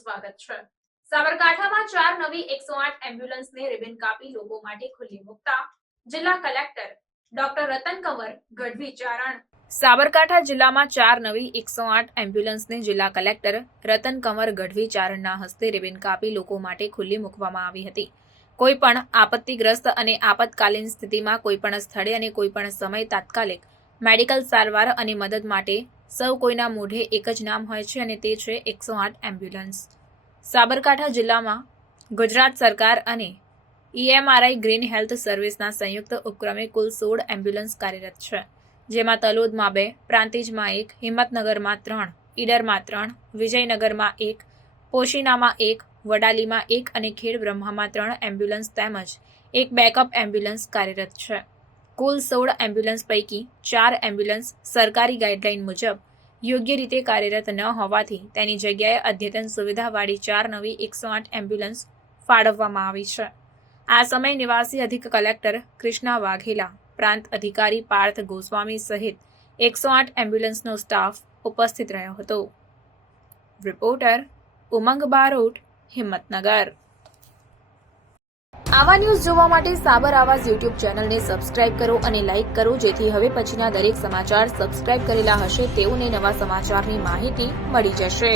સ્વાગત છે। સાબરકાંઠામાં 4 નવી 108 એમ્બ્યુલન્સને રિબન કાપી લોકો માટે ખુલ્લી મૂકતા જિલ્લા કલેક્ટર ડોક્ટર રતન કંવર ગઢવી ચારણ। સાબરકાંઠા જિલ્લામાં 4 નવી 108 એમ્બ્યુલન્સને જિલ્લા કલેક્ટર રતન કંવર ગઢવી ચારણના હસ્તે રિબન કાપી લોકો માટે ખુલ્લી મૂકવામાં આવી હતી। કોઈપણ આપત્તિગ્રસ્ત અને આપતકાલીન સ્થિતિમાં કોઈપણ સ્થળે અને કોઈપણ સમય તાત્કાલિક મેડિકલ સારવાર અને મદદ માટે સૌ કોઈના મોઢે એક જ નામ હોય છે અને તે છે 108 એમ્બ્યુલન્સ। સાબરકાંઠા જિલ્લામાં ગુજરાત સરકાર અને EMRI ગ્રીન હેલ્થ સર્વિસના સંયુક્ત ઉપક્રમે કુલ 16 એમ્બ્યુલન્સ કાર્યરત છે, જેમાં તલોદમાં 2, પ્રાંતિજમાં 1, હિંમતનગરમાં 3, ઈડરમાં 3, વિજયનગરમાં 1, પોશીનામાં 1, વડાલીમાં 1 અને ખેડ બ્રહ્મામાં 3 એમ્બ્યુલન્સ તેમજ એક બેકઅપ એમ્બ્યુલન્સ કાર્યરત છે। કુલ 16 એમ્બ્યુલન્સ પૈકી 4 એમ્બ્યુલન્સ સરકારી ગાઈડલાઈન મુજબ યોગ્ય રીતે કાર્યરત ન હોવાથી તેની જગ્યાએ અદ્યતન સુવિધાવાળી 4 નવી 108 એમ્બ્યુલન્સ ફાળવવામાં આવી છે। આ સમય નિવાસી અધિક કલેક્ટર કૃષ્ણા વાઘેલા, પ્રાંત અધિકારી પાર્થ ગોસ્વામી સહિત 108 એમ્બ્યુલન્સનો સ્ટાફ ઉપસ્થિત રહ્યો હતો। રિપોર્ટર ઉમંગ બારોટ, હિંમતનગર। આવા ન્યૂઝ જોવા માટે સાબર આવાઝ યુટ્યુબ ચેનલને સબસ્ક્રાઇબ કરો અને લાઇક કરો, જેથી હવે પછીના દરેક સમાચાર સબસ્ક્રાઇબ કરેલા હશે તેઓને નવા સમાચારની માહિતી મળી જશે।